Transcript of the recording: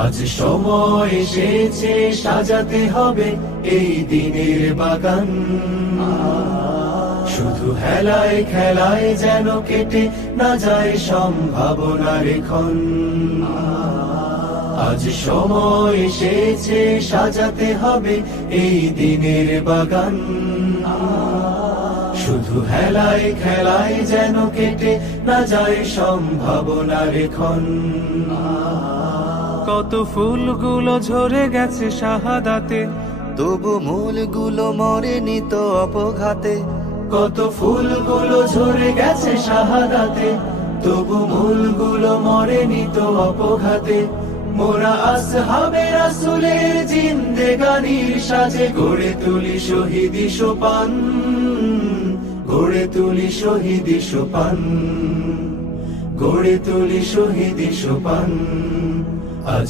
আজ সময় এসেছে সাজাতে হবে এই দিনের বাগান, শুধু হেলায় খেলায় যেন কেটে না যায় সম্ভাবনার ক্ষণ। আজ সময় এসেছে সাজাতে হবে এই দিনের বাগান, শুধু হেলায় খেলায় যেন কেটে না যায় সম্ভাবনার ক্ষণ। কত ফুলগুলো ঝরে গেছে শাহাদাতে, তবু মূলগুলো মরেনি তো অপঘাতে। কত ফুলগুলো ঝরে গেছে শাহাদাতে, তবু মূলগুলো মরেনি তো অপঘাতে। মোরা আসহাবে রাসূলের জিন্দেগানির সাজে গড়ে তুলি শহীদি সোপান, গড়ে তুলি শহীদি সোপান, গড়ে তুলি শহীদি সোপান। আজ